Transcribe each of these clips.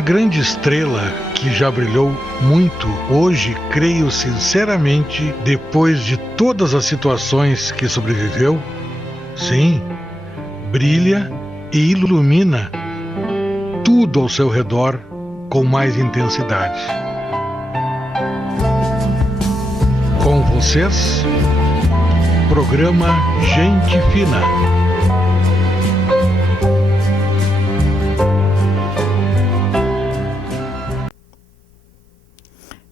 A grande estrela que já brilhou muito, hoje creio sinceramente, depois de todas as situações que sobreviveu, sim, brilha e ilumina tudo ao seu redor com mais intensidade. Com vocês, programa Gente Fina.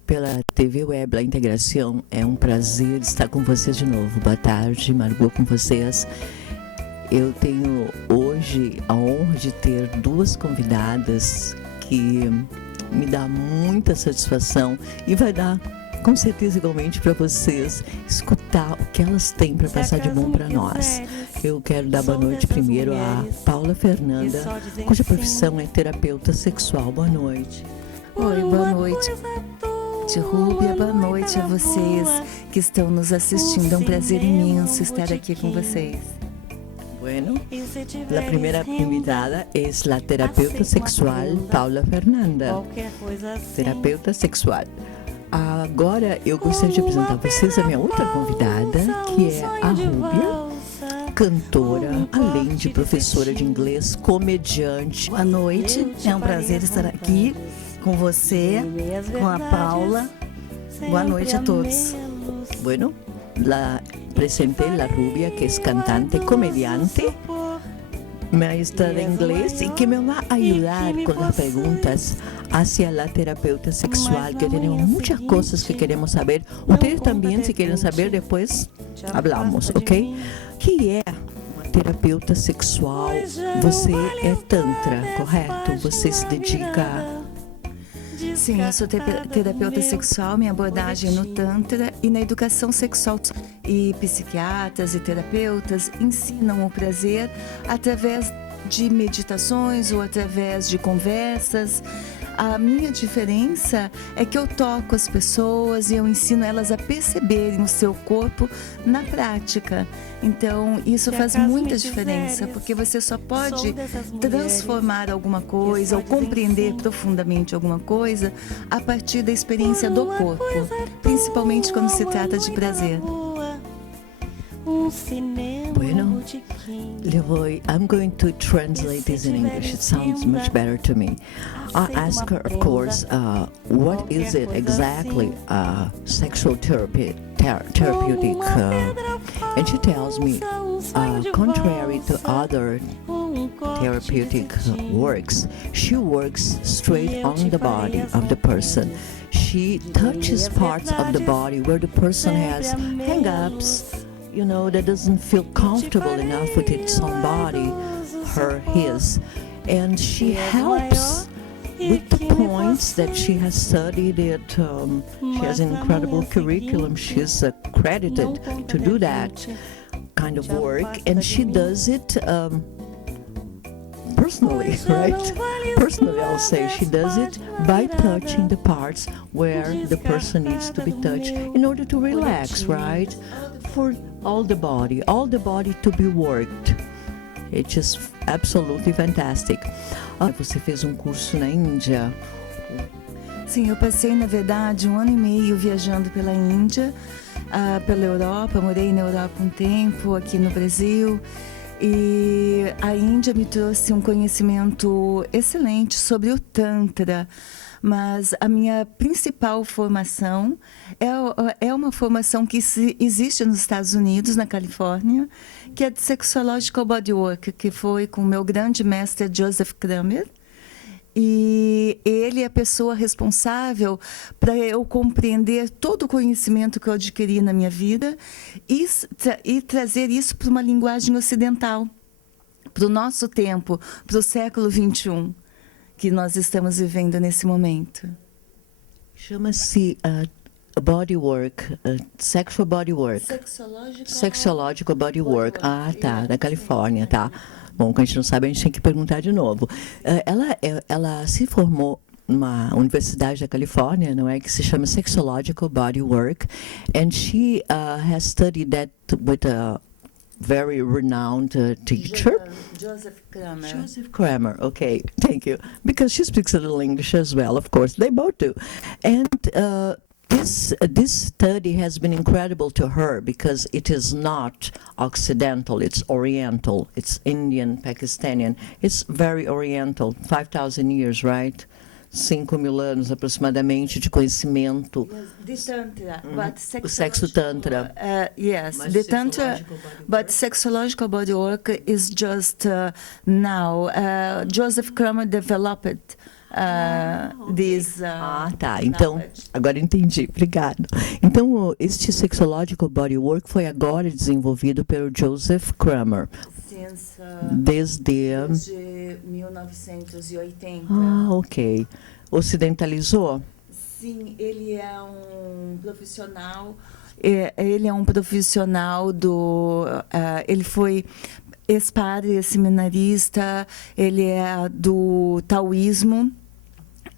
Pela TV Web La Integração, é um prazer estar com vocês de novo. Boa tarde, Margot, com vocês. Eu tenho hoje a honra de ter duas convidadas que me dá muita satisfação e vai dar, com certeza, igualmente para vocês, escutar o que elas têm para passar de bom para nós. Eu quero dar boa noite primeiro a Paula Fernanda, cuja profissão é terapeuta sexual. Boa noite. Oi, boa noite. Rúbia, boa noite a vocês que estão nos assistindo. É um prazer imenso estar aqui com vocês. Bueno, la primera invitada es la terapeuta sexual Paula Fernanda. Terapeuta sexual. Agora eu gostaria de apresentar a vocês a minha outra convidada, que é a Rúbia, cantora, além de professora de inglês, comediante. Boa noite, é um prazer estar aqui com você, com a Paula. Boa noite a todos. Bueno, la presenté la Rubia, que es cantante, comediante, maestra de inglés y que me va a ayudar con las preguntas hacia la terapeuta sexual, que tenemos muchas cosas que queremos saber. Ustedes también, si quieren saber, después hablamos, ¿ok? Que é uma terapeuta sexual? Você é tantra, correto? Você se dedica a... Sim, eu sou terapeuta sexual, minha abordagem é no Tantra e na educação sexual. E psiquiatras e terapeutas ensinam o prazer através de meditações ou através de conversas. A minha diferença é que eu toco as pessoas e eu ensino elas a perceberem o seu corpo na prática. Então, isso faz muita diferença, porque você só pode transformar alguma coisa ou compreender profundamente alguma coisa a partir da experiência do corpo, principalmente quando se trata de prazer. Bueno, I'm going to translate this in English. It sounds much better to me. I ask her, of course, what is it exactly, sexual therapeutic, and she tells me, contrary to other therapeutic works, she works straight on the body of the person. She touches parts of the body where the person has hang-ups, you know, that doesn't feel comfortable enough with its own body, his. And she helps with the points that she has studied it. She has an incredible curriculum. She's accredited to do that kind of work. And she does it personally, right? Personally, I'll say she does it by touching the parts where the person needs to be touched in order to relax, right? For all the body to be worked. It's just absolutely fantastic. Você fez um curso na Índia? Sim, eu passei, na verdade, 1 ano e meio viajando pela Índia, pela Europa. Morei na Europa um tempo, aqui no Brasil. E a Índia me trouxe um conhecimento excelente sobre o Tantra. Mas a minha principal formação é uma formação que existe nos Estados Unidos, na Califórnia, que é de Sexological Bodywork, que foi com o meu grande mestre Joseph Kramer. E ele é a pessoa responsável para eu compreender todo o conhecimento que eu adquiri na minha vida e trazer isso para uma linguagem ocidental, para o nosso tempo, para o século XXI. Que nós estamos vivendo nesse momento. Chama-se bodywork, sexual bodywork. Sexological bodywork. Ah, tá, da Califórnia, tá. Bom, quando a gente não sabe, a gente tem que perguntar de novo. Ela se formou numa universidade da Califórnia, não é, que se chama Sexological Bodywork, and she has studied that with very renowned teacher. Joseph Kramer. Joseph Kramer, okay, thank you. Because she speaks a little English as well, of course, they both do. And this study has been incredible to her because it is not Occidental, it's Oriental, it's Indian, Pakistani, it's very Oriental, 5,000 years, right? 5.000 anos aproximadamente de conhecimento. Yes, the Tantra, but O sexo Tantra. Yes, Mas the Tantra, but sexological body work is just now. Joseph Kramer developed this. Tá. Então, agora entendi. Obrigado. Então, este Sexological Body Work foi agora desenvolvido pelo Joseph Kramer. Desde 1980. Ok. Ocidentalizou? Sim, ele é um profissional. Ele é um profissional do. Ele foi ex-padre, seminarista. Ele é do taoísmo.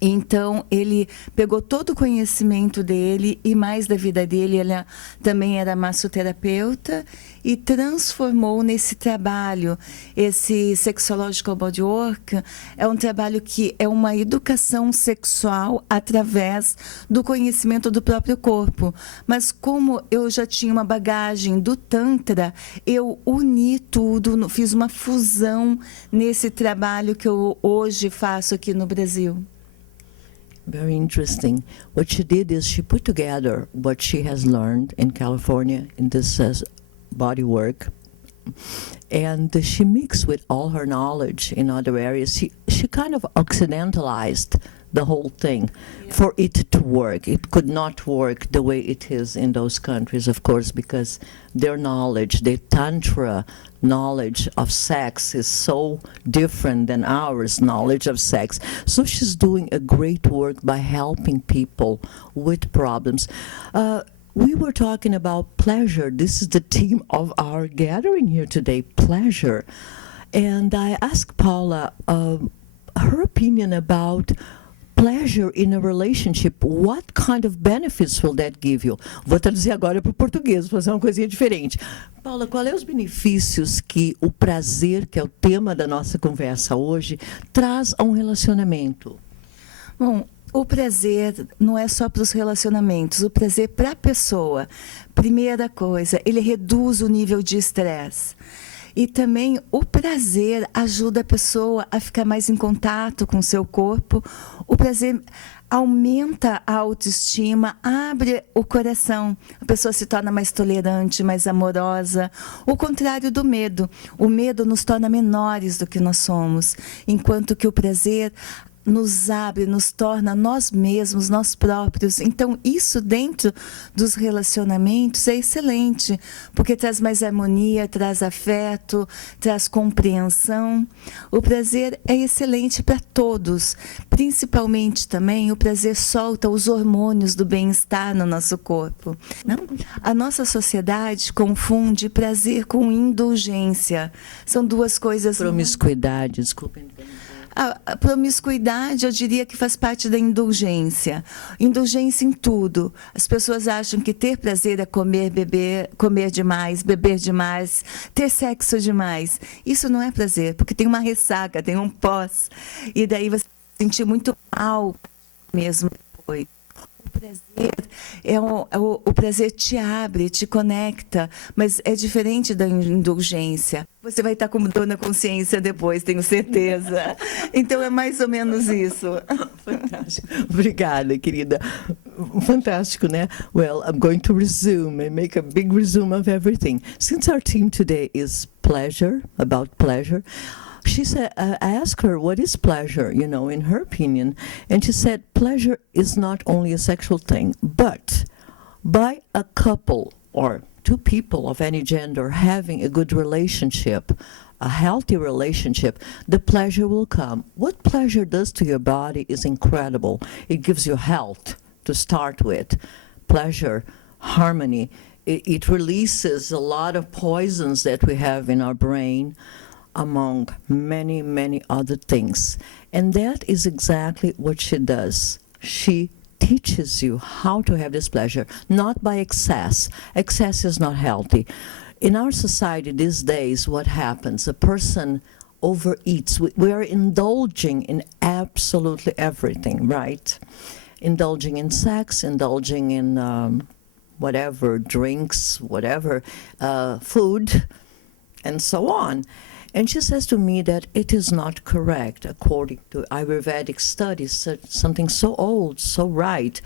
Então, ele pegou todo o conhecimento dele e mais da vida dele, ele também era massoterapeuta e transformou nesse trabalho. Esse Sexological Body Work é um trabalho que é uma educação sexual através do conhecimento do próprio corpo. Mas como eu já tinha uma bagagem do Tantra, eu uni tudo, fiz uma fusão nesse trabalho que eu hoje faço aqui no Brasil. Very interesting. What she did is she put together what she has learned in California in this body work, and she mixed with all her knowledge in other areas. She kind of occidentalized the whole thing for it to work. It could not work the way it is in those countries, of course, because their knowledge, their Tantra knowledge of sex is so different than ours knowledge of sex. So she's doing a great work by helping people with problems. We were talking about pleasure. This is the theme of our gathering here today, pleasure. And I asked Paula her opinion about pleasure in a relationship. What kind of benefits will that give you? Vou traduzir agora para o português, vou fazer uma coisinha diferente. Paula, qual é os benefícios que o prazer, que é o tema da nossa conversa hoje, traz a um relacionamento? Bom, o prazer não é só para os relacionamentos, o prazer para a pessoa. Primeira coisa, ele reduz o nível de estresse. E também o prazer ajuda a pessoa a ficar mais em contato com o seu corpo. O prazer aumenta a autoestima, abre o coração. A pessoa se torna mais tolerante, mais amorosa. O contrário do medo. O medo nos torna menores do que nós somos, enquanto que o prazer nos abre, nos torna nós mesmos, nós próprios. Então, isso dentro dos relacionamentos é excelente, porque traz mais harmonia, traz afeto, traz compreensão. O prazer é excelente para todos, principalmente também o prazer solta os hormônios do bem-estar no nosso corpo. Não? A nossa sociedade confunde prazer com indulgência. São duas coisas... Promiscuidade, desculpem. A promiscuidade, eu diria que faz parte da indulgência. Indulgência em tudo. As pessoas acham que ter prazer é comer, beber, comer demais, beber demais, ter sexo demais. Isso não é prazer, porque tem uma ressaca, tem um pós. E daí você se sentir muito mal mesmo depois. O prazer o prazer te abre, te conecta, mas é diferente da indulgência. Você vai estar com dor na consciência depois, tenho certeza. Então é mais ou menos isso. Fantástico. Obrigada, querida. Fantástico, né? Well, I'm going to resume and make a big resume of everything. Since our theme today is pleasure, about pleasure, she said, I asked her, what is pleasure, in her opinion? And she said, pleasure is not only a sexual thing, but by a couple or two people of any gender having a good relationship, a healthy relationship, the pleasure will come. What pleasure does to your body is incredible. It gives you health to start with. Pleasure, harmony. It releases a lot of poisons that we have in our brain, among many, many other things. And that is exactly what she does. She teaches you how to have this pleasure, not by excess. Excess is not healthy. in our society these days, what happens? A person overeats. We are indulging in absolutely everything, right? Indulging in sex, indulging in whatever, drinks, whatever, food, and so on. And she says to me that it is not correct, according to Ayurvedic studies, something so old, so right.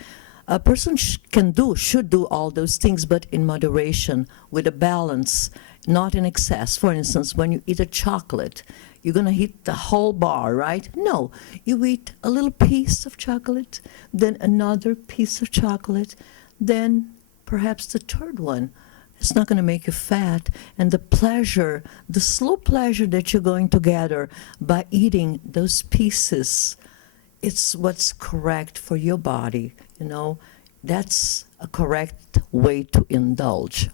A person should do all those things, but in moderation, with a balance, not in excess. For instance, when you eat a chocolate, you're going to eat the whole bar, right? No, you eat a little piece of chocolate, then another piece of chocolate, then perhaps the third one. It's not going to make you fat. And the pleasure, the slow pleasure that you're going to gather by eating those pieces, it's what's correct for your body, you know. That's a correct way to indulge.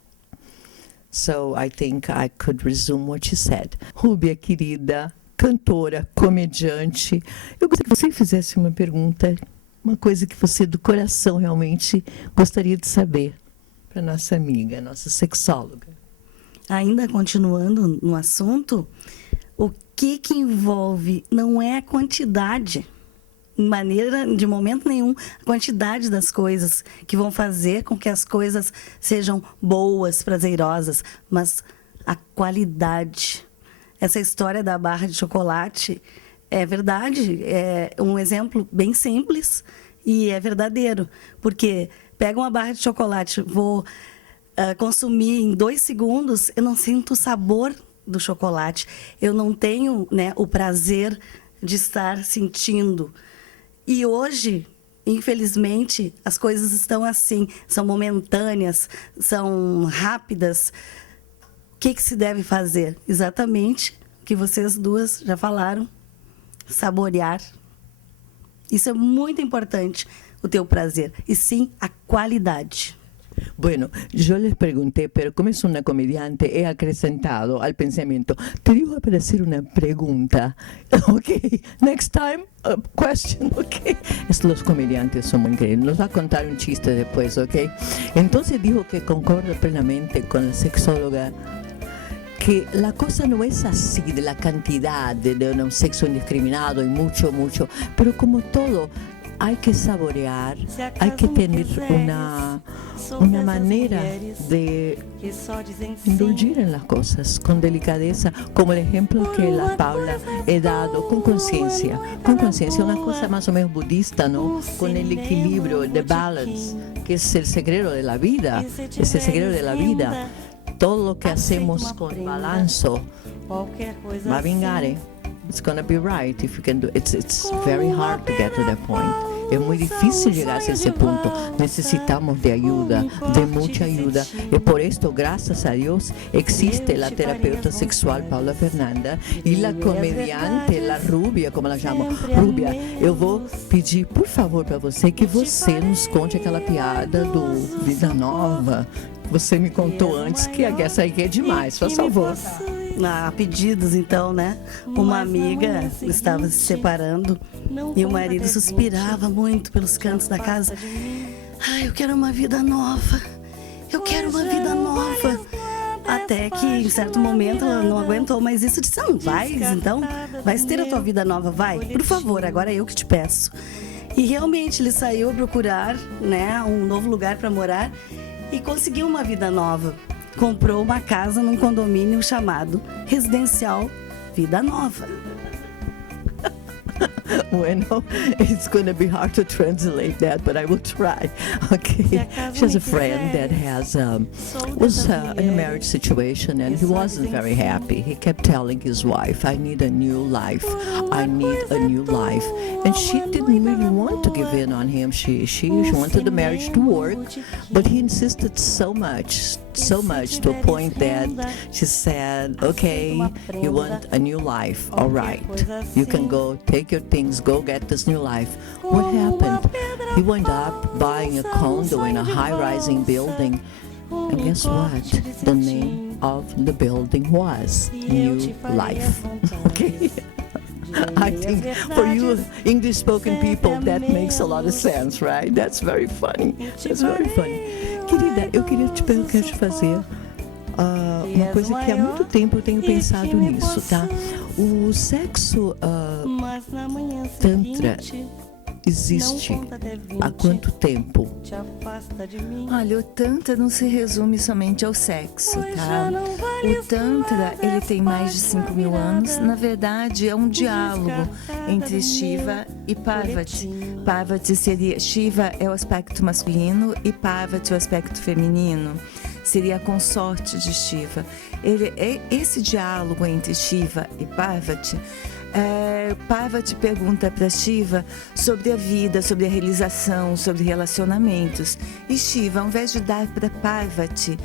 So I think I could resume what you said. Rúbia, querida, cantora, comediante, eu gostaria que você fizesse uma pergunta, uma coisa que você do coração realmente gostaria de saber para nossa amiga, nossa sexóloga. Ainda continuando no assunto, o que envolve não é a quantidade, de momento nenhum, a quantidade das coisas que vão fazer com que as coisas sejam boas, prazerosas, mas a qualidade. Essa história da barra de chocolate é verdade, é um exemplo bem simples e é verdadeiro, porque pega uma barra de chocolate, vou consumir em 2 segundos, eu não sinto o sabor do chocolate, eu não tenho, né, o prazer de estar sentindo. E hoje, infelizmente, as coisas estão assim, são momentâneas, são rápidas. O que se deve fazer? Exatamente o que vocês duas já falaram, saborear. Isso é muito importante, o teu prazer, e sim a qualidade. Bueno, yo les pregunté, pero como es una comediante, he acrescentado al pensamiento. Te digo para hacer una pregunta. Ok, next time, a question, ok. Los comediantes son muy increíbles. Nos va a contar un chiste después, ok. Entonces dijo que concorda plenamente con la sexóloga que la cosa no es así de la cantidad de un sexo indiscriminado y mucho, pero como todo, hay que saborear, hay que tener una manera de indulgir en las cosas con delicadeza, como el ejemplo que la Paula he dado, con conciencia, una cosa más o menos budista, ¿no? Con el equilibrio, el balance, que es el secreto de la vida, es el secreto de la vida. Todo lo que hacemos con balanzo va a vingar, ¿eh? It's going to be right if you can do it. It's very hard to get to that point. Es muy difícil llegar a ese punto. Necesitamos de ayuda, de mucha ayuda. Y por esto, gracias a Dios, existe la terapeuta sexual Paula Fernanda e la comediante, la Rúbia, como ela chama. Rúbia, eu vou pedir, por favor, para você que você nos conte aquela piada do Vida Nova. Você me contou antes que essa aí é demais, por favor. A pedidos, então, né? Uma amiga estava se separando e o marido suspirava muito pelos cantos da casa. Ai, eu quero uma vida nova. Eu quero uma vida nova. Até que, em certo momento, ela não aguentou mais isso. Disse, não, vais ter a tua vida nova, vai. Por favor, agora é eu que te peço. E realmente ele saiu a procurar, né, um novo lugar para morar e conseguiu uma vida nova. Comprou uma casa num condomínio chamado Residencial Vida Nova. Bueno, it's going to be hard to translate that, but I will try. Okay, she has a friend that was in a marriage situation, and he wasn't very happy. He kept telling his wife, "I need a new life. I need a new life." And she didn't really want to give in on him. She wanted the marriage to work, but he insisted so much to a point that she said, "Okay, you want a new life? All right, you can go take your things, go get this new life." What happened? He wound up buying a condo in a high-rising building, and guess what? The name of the building was New Life. Okay. I think for you English-spoken people, that makes a lot of sense, right? That's very funny. That's very funny. Querida, eu quero te fazer uma coisa que há muito tempo eu tenho pensado nisso, tá? O sexo tantra existe há quanto tempo? Olha, o Tantra não se resume somente ao sexo, tá? O Tantra, ele tem mais de 5.000 anos. Na verdade, é um diálogo entre Shiva e Parvati. Shiva é o aspecto masculino e Parvati é o aspecto feminino. Seria a consorte de Shiva. Esse diálogo entre Shiva e Parvati, Parvati pergunta para Shiva sobre a vida, sobre a realização, sobre relacionamentos. E Shiva, ao invés de dar para Parvati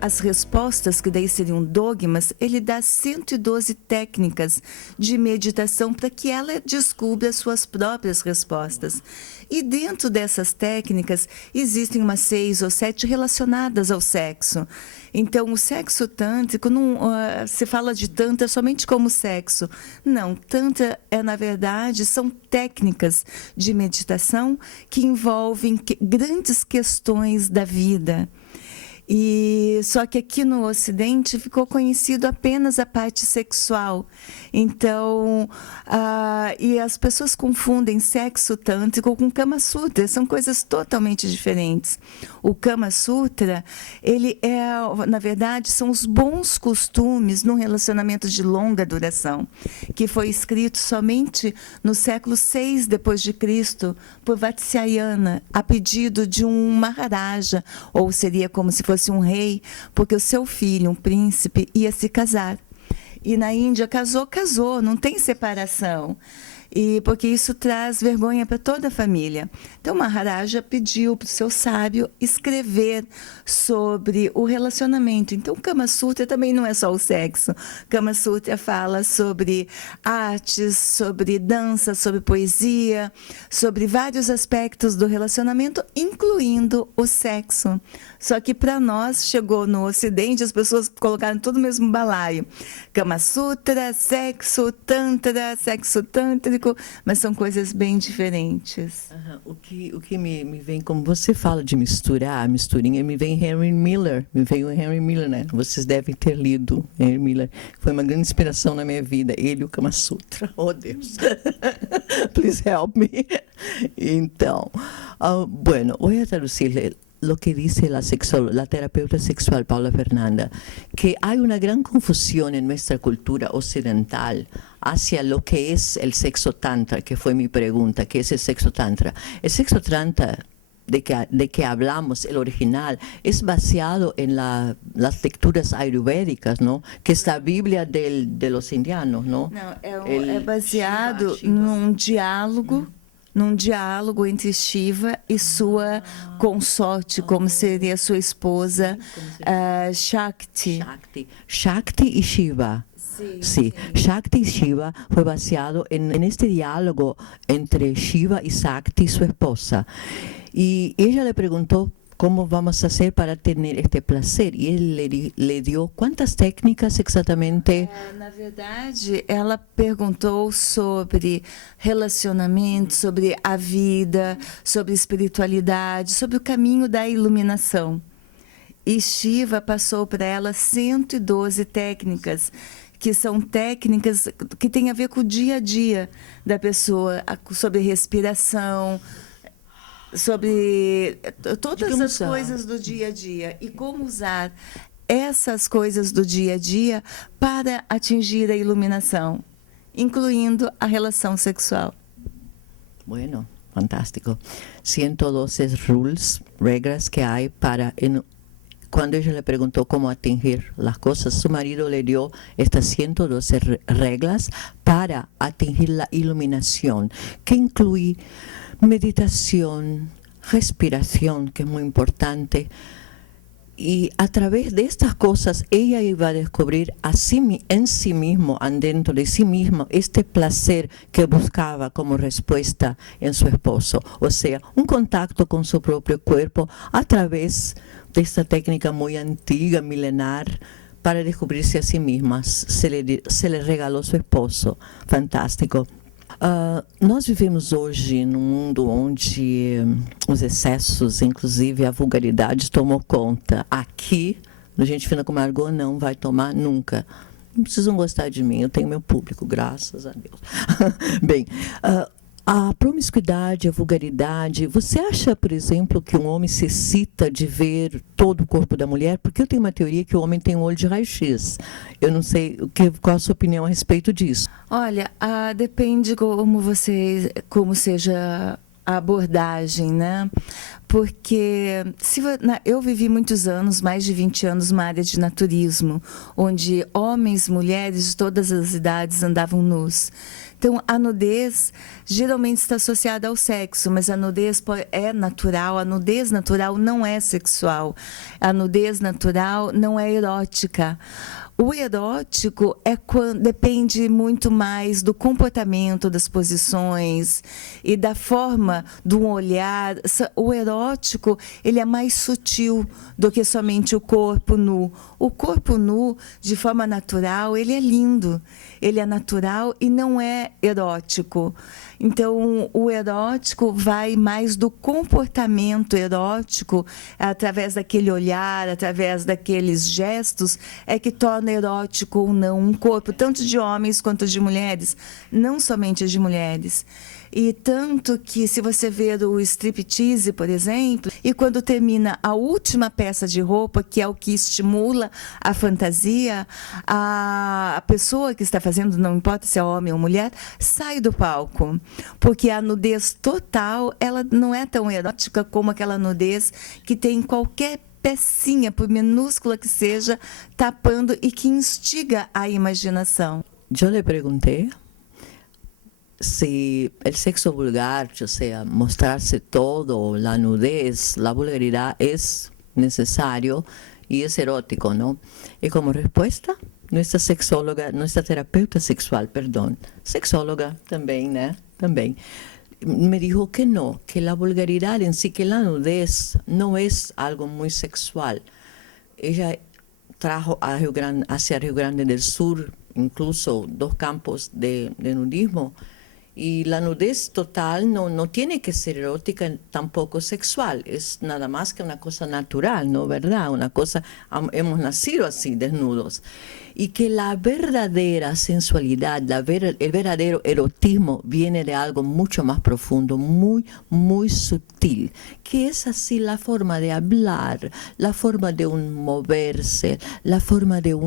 as respostas, que daí seriam dogmas, ele dá 112 técnicas de meditação para que ela descubra as suas próprias respostas. E dentro dessas técnicas, existem umas 6 ou 7 relacionadas ao sexo. Então, o sexo tântrico, não se fala de tantra somente como sexo. Não, tantra na verdade, são técnicas de meditação que envolvem grandes questões da vida. E só que aqui no Ocidente ficou conhecido apenas a parte sexual. Então, e as pessoas confundem sexo tântrico com Kama Sutra. São coisas totalmente diferentes. O Kama Sutra, ele na verdade, são os bons costumes num relacionamento de longa duração, que foi escrito somente no século VI depois de Cristo por Vatsyayana, a pedido de um Maharaja, ou seria como se fosse um rei, porque o seu filho, um príncipe, ia se casar. E na Índia casou, não tem separação. E porque isso traz vergonha para toda a família. Então, Maharaja pediu para o seu sábio escrever sobre o relacionamento. Então, Kama Sutra também não é só o sexo. Kama Sutra fala sobre artes, sobre dança, sobre poesia, sobre vários aspectos do relacionamento, incluindo o sexo. Só que para nós, chegou no Ocidente, as pessoas colocaram tudo no mesmo balaio. Kama Sutra, sexo tântrico, mas são coisas bem diferentes. O que me vem, como você fala de misturar, misturinha, me vem Henry Miller, né? Vocês devem ter lido Henry Miller. Foi uma grande inspiração na minha vida, ele e o Kama Sutra. Oh, Deus. Please help me. Então, bueno, voy a traducir lo que dice la terapeuta sexual Paula Fernanda, que hay una gran confusión en nuestra cultura occidental hacia lo que es el sexo tantra, que fue mi pregunta, ¿qué es el sexo tantra? El sexo tantra de que hablamos, el original, es basado en las lecturas ayurvédicas, ¿no? Que es la Biblia de los indianos, ¿no? Não, é baseado num diálogo entre Shiva e sua consorte, como seria sua esposa, Shakti. Shakti y Shiva. Sí, Shakti y Shiva fue basado en este diálogo entre Shiva y Shakti, su esposa. Y ella le preguntó cómo vamos a hacer para tener este placer. E ele le dio quantas técnicas exatamente? Na verdade, ela perguntou sobre relacionamento, sobre a vida, sobre espiritualidade, sobre o caminho da iluminação. E Shiva passou para ela 112 técnicas, que são técnicas que têm a ver com o dia a dia da pessoa, sobre respiração, sobre todas as coisas do dia a dia e como usar essas coisas do dia a dia para atingir a iluminação, incluindo a relação sexual. Bueno, fantástico. 112 regras que hay para... Cuando ella le preguntó cómo atingir las cosas, su marido le dio estas 112 reglas para atingir la iluminación, que incluye meditación, respiración, que es muy importante. Y a través de estas cosas, ella iba a descubrir en sí mismo, adentro de sí mismo, este placer que buscaba como respuesta en su esposo. O sea, un contacto con su propio cuerpo a través de esta técnica muy antigua, milenar, para descobrirse a sí misma. Se le regalou su esposo. Fantástico. Nós vivemos hoje num mundo onde os excessos, inclusive a vulgaridade, tomou conta. Aqui Gente fina como Margot não vai tomar nunca. Não precisam gostar de mim, eu tenho meu público, graças a Deus. Bem, a promiscuidade, a vulgaridade, você acha, por exemplo, que um homem se excita de ver todo o corpo da mulher? Porque eu tenho uma teoria que o homem tem um olho de raio-x. Eu não sei qual a sua opinião a respeito disso. Olha, depende como seja a abordagem, né? Porque eu vivi muitos anos, mais de 20 anos, numa área de naturismo, onde homens, mulheres de todas as idades andavam nus. Então, a nudez geralmente está associada ao sexo, mas a nudez é natural, a nudez natural não é sexual, a nudez natural não é erótica. O erótico depende muito mais do comportamento, das posições e da forma do olhar. O erótico, ele é mais sutil do que somente o corpo nu. O corpo nu, de forma natural, ele é lindo. Ele é natural e não é erótico. Então, o erótico vai mais do comportamento erótico, através daquele olhar, através daqueles gestos, é que torna erótico ou não um corpo, tanto de homens quanto de mulheres, não somente de mulheres. E tanto que, se você ver o striptease, por exemplo, e quando termina a última peça de roupa, que é o que estimula a fantasia, a pessoa que está fazendo, não importa se é homem ou mulher, sai do palco. Porque a nudez total, ela não é tão erótica como aquela nudez que tem qualquer pecinha, por minúscula que seja, tapando e que instiga a imaginação. Eu lhe perguntei si el sexo vulgar, o sea, mostrarse todo, la nudez, la vulgaridad es necesario y es erótico, ¿no? Y como respuesta, nuestra sexóloga, nuestra terapeuta sexual, perdón, sexóloga también, ¿no? También, me dijo que no, que la vulgaridad en sí, que la nudez no es algo muy sexual. Ella trajo hacia Rio Grande del Sur incluso 2 campos de nudismo. Y la nudez total no tiene que ser erótica, tampoco sexual. Es nada más que una cosa natural, ¿no? ¿Verdad? Una cosa, hemos nacido así, desnudos. Y que la verdadera sensualidad, el verdadero erotismo viene de algo mucho más profundo, muy, muy sutil. Que es así la forma de hablar, la forma de un moverse, la forma de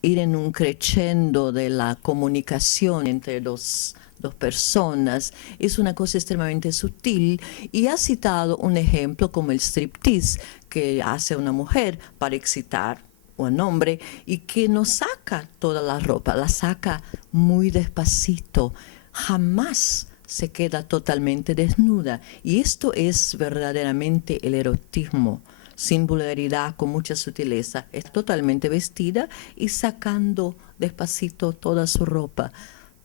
ir en un crescendo de la comunicación entre dos personas, es una cosa extremadamente sutil, y ha citado un ejemplo como el striptease que hace una mujer para excitar a un hombre y que no saca toda la ropa, la saca muy despacito, jamás se queda totalmente desnuda, y esto es verdaderamente el erotismo, sin vulgaridad, con mucha sutileza, es totalmente vestida y sacando despacito toda su ropa.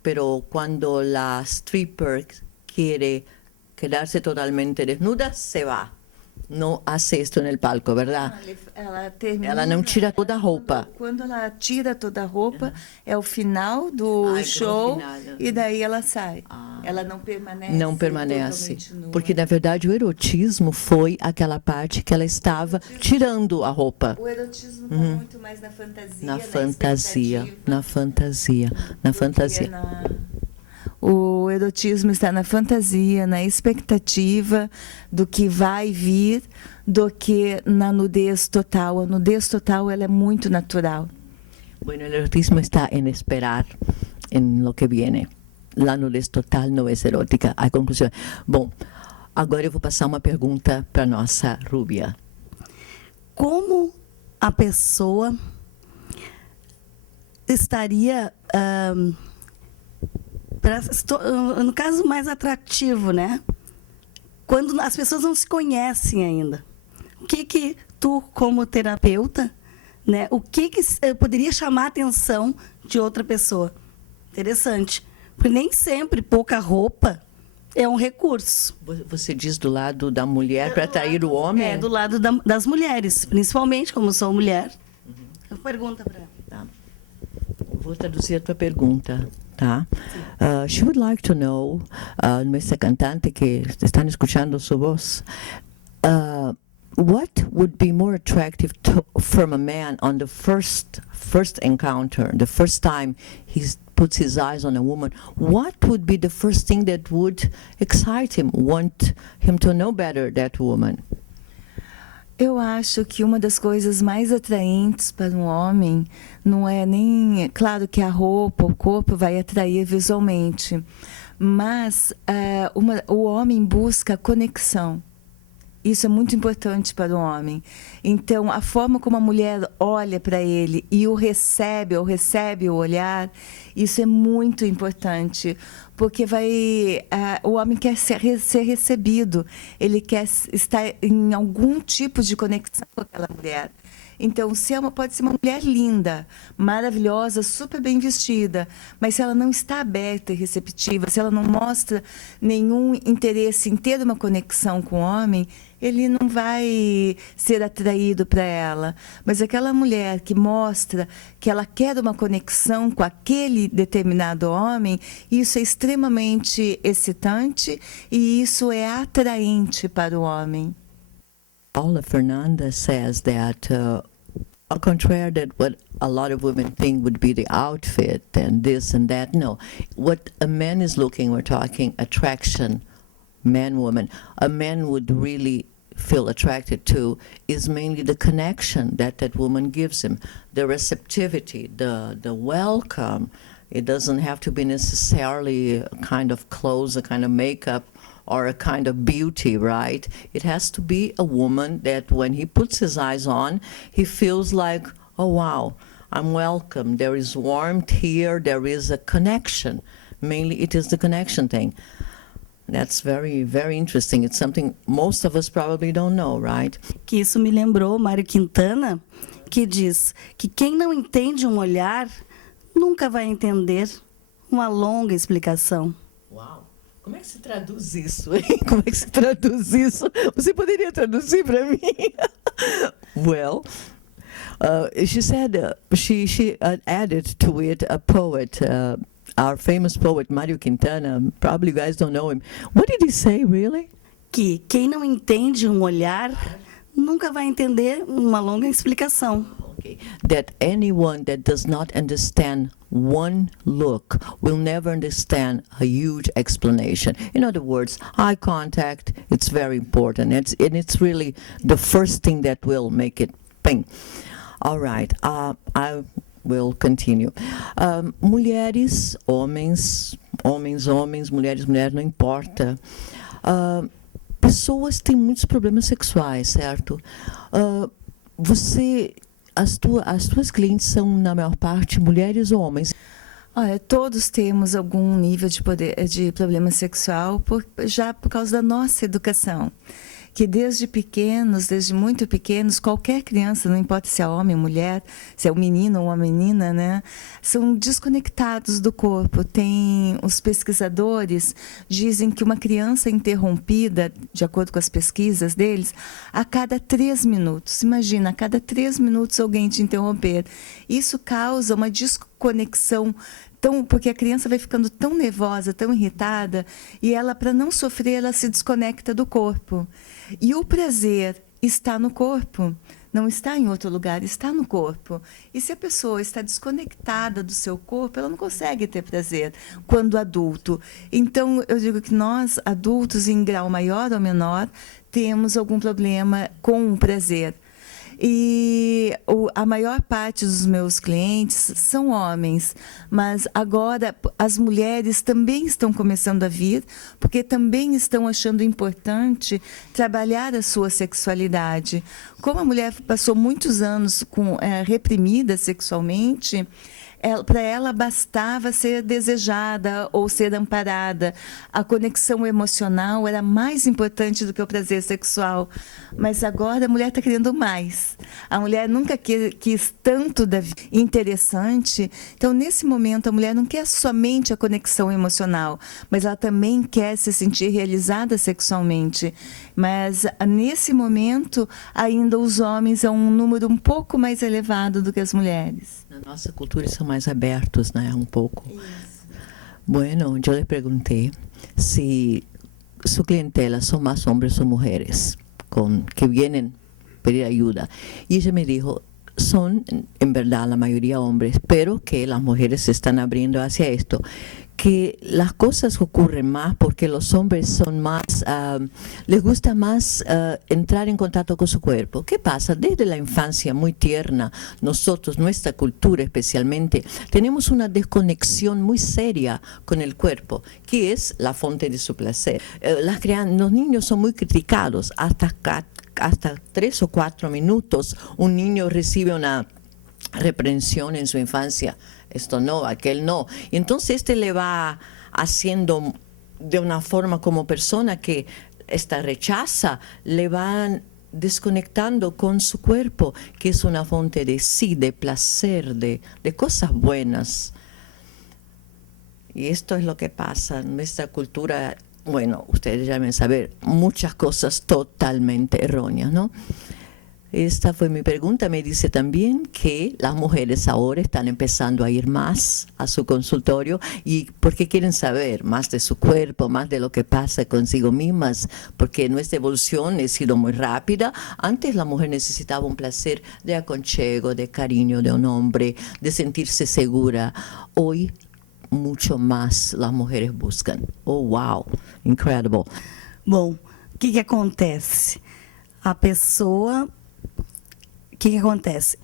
Pero cuando la stripper quiere quedarse totalmente desnuda, se va. No hace esto en el palco, ¿verdad? Ela não tira toda a roupa. Quando ela tira toda a roupa, é o final do show, final, e daí ela sai. Ela não permanece. Não permanece. Porque, na verdade, o erotismo foi aquela parte que ela estava tirando a roupa. O erotismo está muito mais na fantasia. Na fantasia. O erotismo está na fantasia, na expectativa do que vai vir, do que na nudez total. A nudez total, ela é muito natural. Bueno, el erotismo está en esperar en lo que viene. La nudez total não é erótica. A conclusão. Bom, agora eu vou passar uma pergunta para nossa Rúbia. Como a pessoa estaria, no caso mais atrativo, né? Quando as pessoas não se conhecem ainda. O que tu, como terapeuta, né? O que poderia chamar a atenção de outra pessoa? Interessante. Porque nem sempre pouca roupa é um recurso. Você diz do lado da mulher para atrair o homem? É, do lado das mulheres, principalmente, como sou mulher. Pergunta para ela. Tá. Vou traduzir a tua pergunta, tá? She would like to know, nuestra cantante que están escuchando su voz, what would be more attractive from a man on the first encounter, the first time he puts his eyes on a woman? What would be the first thing that would excite him, want him to know better that woman? Eu acho que uma das coisas mais atraentes para um homem não é nem... Claro que a roupa, o corpo vai atrair visualmente, mas o homem busca conexão. Isso é muito importante para o homem. Então, a forma como a mulher olha para ele e o recebe, ou recebe o olhar, isso é muito importante, porque o homem quer ser recebido, ele quer estar em algum tipo de conexão com aquela mulher. Então, pode ser uma mulher linda, maravilhosa, super bem vestida, mas se ela não está aberta e receptiva, se ela não mostra nenhum interesse em ter uma conexão com o homem, ele não vai ser atraído para ela. Mas aquela mulher que mostra que ela quer uma conexão com aquele determinado homem, isso é extremamente excitante e isso é atraente para o homem. Paula Fernanda says that, on contrary that what a lot of women think would be the outfit and this and that, no. What a man is looking, we're talking attraction, man, woman. A man would really feel attracted to is mainly the connection that that woman gives him, the receptivity, the welcome. It doesn't have to be necessarily a kind of clothes, a kind of makeup, or a kind of beauty, right? It has to be a woman that when he puts his eyes on, he feels like, oh wow, I'm welcome. There is warmth here, there is a connection. Mainly it is the connection thing. That's very, very interesting. It's something most of us probably don't know, right? Que isso me lembrou Mário Quintana, que diz que quem não entende um olhar nunca vai entender uma longa explicação. Uau! Como é que se traduz isso, hein? Como é que se traduz isso? Você poderia traduzir para mim? Well, she said she added to it a poet, our famous poet Mário Quintana. Probably you guys don't know him. What did he say, really? Que quem não entende um olhar nunca vai entender uma longa explicação. Okay. That anyone that does not understand one look will never understand a huge explanation. In other words, eye contact, it's very important. It's really the first thing that will make it ping. All right, I will continue. Mulheres, homens, mulheres, não importa. Pessoas têm muitos problemas sexuais, certo? As tuas clientes são, na maior parte, mulheres ou homens? Olha, todos temos algum nível de problema sexual já por causa da nossa educação. Que desde muito pequenos, qualquer criança, não importa se é homem ou mulher, se é um menino ou uma menina, né, são desconectados do corpo. Os pesquisadores dizem que uma criança interrompida, de acordo com as pesquisas deles, a cada 3 minutos. Imagina, a cada 3 minutos alguém te interromper. Isso causa uma desconexão, porque a criança vai ficando tão nervosa, tão irritada, e ela, para não sofrer, ela se desconecta do corpo. E o prazer está no corpo, não está em outro lugar, está no corpo. E se a pessoa está desconectada do seu corpo, ela não consegue ter prazer quando adulto. Então, eu digo que nós, adultos, em grau maior ou menor, temos algum problema com o prazer. E a maior parte dos meus clientes são homens, mas agora as mulheres também estão começando a vir, porque também estão achando importante trabalhar a sua sexualidade. Como a mulher passou muitos anos reprimida sexualmente, para ela bastava ser desejada ou ser amparada. A conexão emocional era mais importante do que o prazer sexual. Mas agora a mulher está querendo mais. A mulher nunca quis tanto da vida interessante. Então, nesse momento, a mulher não quer somente a conexão emocional, mas ela também quer se sentir realizada sexualmente. Mas, nesse momento, ainda os homens são um número um pouco mais elevado do que as mulheres. Na nossa cultura eles são mais abertos, né? Um pouco. Isso. Bueno, eu lhe perguntei se sua clientela são mais homens ou mulheres que vienen pedir ayuda. Y ella me dijo, son en verdad la mayoría hombres, pero que las mujeres se están abriendo hacia esto, que las cosas ocurren más porque los hombres son más, les gusta más entrar en contacto con su cuerpo. ¿Qué pasa? Desde la infancia muy tierna, nosotros, nuestra cultura especialmente, tenemos una desconexión muy seria con el cuerpo, que es la fuente de su placer. Los niños son muy criticados, hasta 3 o 4 minutos un niño recibe una reprensión en su infancia, esto no, aquel no, y entonces le va haciendo de una forma como persona que esta rechaza, le van desconectando con su cuerpo, que es una fuente de sí, de placer, de cosas buenas. Y esto es lo que pasa en nuestra cultura. Bueno, ustedes ya deben saber muchas cosas totalmente erróneas, ¿no? Esta fue mi pregunta. Me dice también que las mujeres ahora están empezando a ir más a su consultorio y porque quieren saber más de su cuerpo, más de lo que pasa consigo mismas, porque nuestra evolución ha sido muy rápida. Antes la mujer necesitaba un placer de aconchego, de cariño de un hombre, de sentirse segura. Hoy mucho más las mujeres buscan. Oh, wow, incredible. Bom, o que acontece? A pessoa... O que acontece?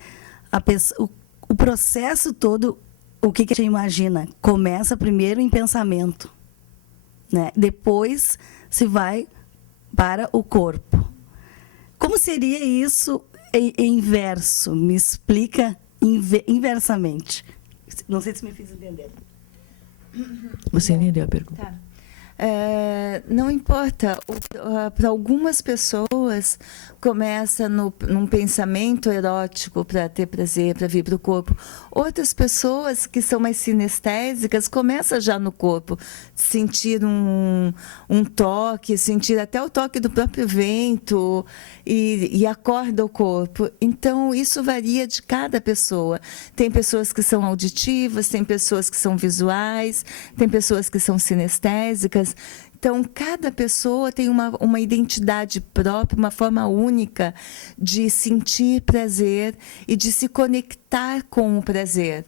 O processo todo, o que a gente imagina? Começa primeiro em pensamento, né? Depois se vai para o corpo. Como seria isso em inverso? Me explica inversamente. Não sei se me fiz entender. Você entendeu a pergunta? Tá. Não importa, para algumas pessoas começa num pensamento erótico para ter prazer, para vir para o corpo. Outras pessoas que são mais sinestésicas começam já no corpo, sentir um toque, sentir até o toque do próprio vento e acorda o corpo. Então isso varia de cada pessoa. Tem pessoas que são auditivas, tem pessoas que são visuais, tem pessoas que são sinestésicas. Então, cada pessoa tem uma identidade própria, uma forma única de sentir prazer e de se conectar com o prazer.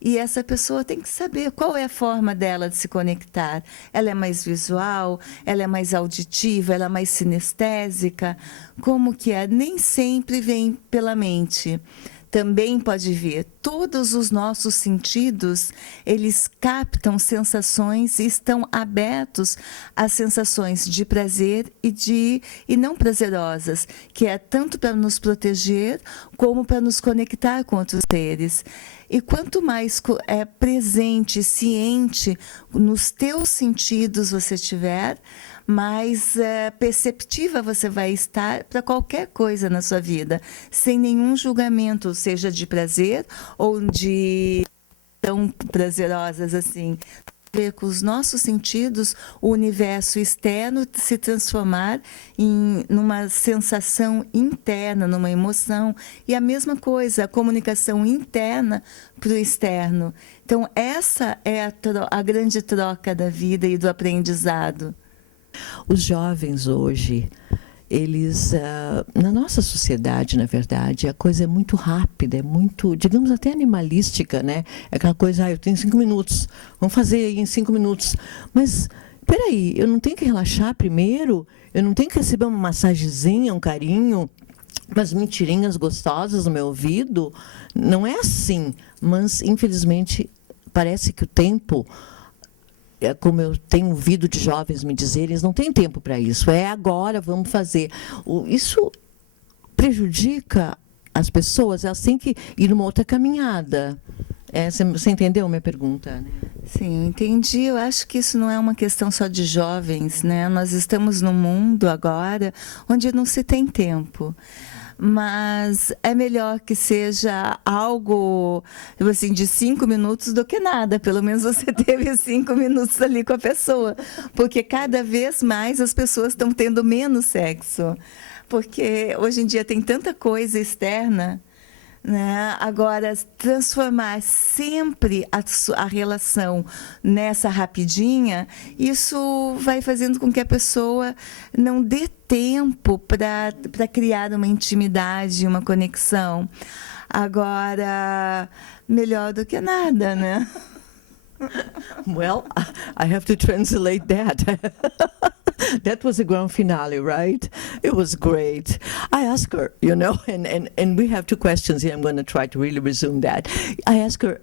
E essa pessoa tem que saber qual é a forma dela de se conectar. Ela é mais visual, ela é mais auditiva, ela é mais sinestésica. Como que é? Nem sempre vem pela mente. Também pode vir. Todos os nossos sentidos, eles captam sensações e estão abertos às sensações de prazer e não prazerosas, que é tanto para nos proteger como para nos conectar com outros seres. E quanto mais presente, ciente nos teus sentidos você tiver, mais perceptiva você vai estar para qualquer coisa na sua vida, sem nenhum julgamento, seja de prazer ou de tão prazerosas assim. Ver com os nossos sentidos o universo externo se transformar numa sensação interna, numa emoção. E a mesma coisa, a comunicação interna para o externo. Então, essa é a grande troca da vida e do aprendizado. Os jovens hoje, eles, na nossa sociedade, na verdade, a coisa é muito rápida, é muito, digamos, até animalística, né? É aquela coisa, eu tenho 5 minutos, vamos fazer aí em 5 minutos. Mas, peraí, eu não tenho que relaxar primeiro? Eu não tenho que receber uma massagenzinha, um carinho, umas mentirinhas gostosas no meu ouvido? Não é assim, mas, infelizmente, parece que o tempo... como eu tenho ouvido de jovens me dizer, eles não têm tempo para isso. É agora, vamos fazer. Isso prejudica as pessoas, elas têm que ir numa outra caminhada. Você entendeu a minha pergunta? Sim, eu entendi. Eu acho que isso não é uma questão só de jovens, né? Nós estamos num mundo agora onde não se tem tempo. Mas é melhor que seja algo assim, de 5 minutos do que nada. Pelo menos você teve 5 minutos ali com a pessoa. Porque cada vez mais as pessoas estão tendo menos sexo. Porque hoje em dia tem tanta coisa externa, né? Agora, transformar sempre a relação nessa rapidinha, isso vai fazendo com que a pessoa não dê tempo para criar uma intimidade, uma conexão. Agora, melhor do que nada, né? Well, I have to translate that. That was the grand finale, right? It was great. I asked her, and we have 2 questions here. I'm going to try to really resume that. I asked her,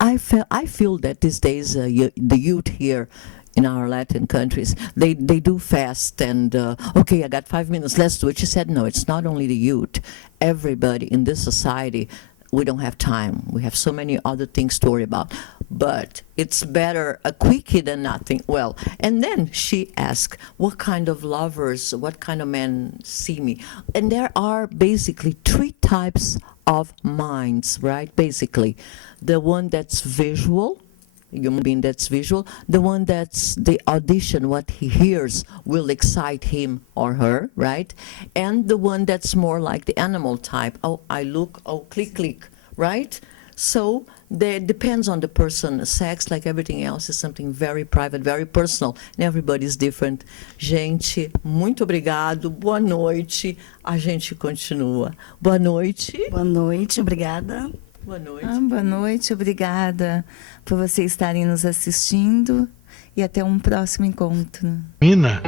I feel that these days the youth here in our Latin countries, they do fast and, okay, I got 5 minutes, let's do it. She said, no, it's not only the youth. Everybody in this society, we don't have time. We have so many other things to worry about. But it's better a quickie than nothing. Well, and then she asked, what kind of lovers, what kind of men see me? And there are basically 3 types of minds, right? Basically, the one that's visual, human being that's visual, the one that's the audition, what he hears will excite him or her, right? And the one that's more like the animal type. Oh, I look, oh, click, click, right? So that depends on the person. Sex, like everything else, is something very private, very personal, and everybody's different. Gente, muito obrigado, boa noite. A gente continua. Boa noite. Boa noite, obrigada. Boa noite. Boa noite, obrigada por vocês estarem nos assistindo e até um próximo encontro. Mina,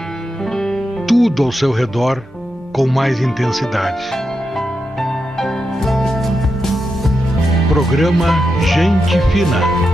tudo ao seu redor com mais intensidade. Programa Gente Fina.